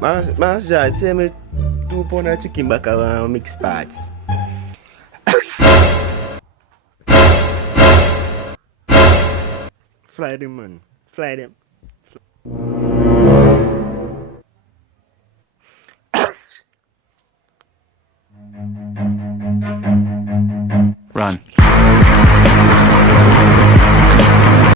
Master, tell me 2 pound of chicken back around mixed parts. Fly them, man. Fly them. Run.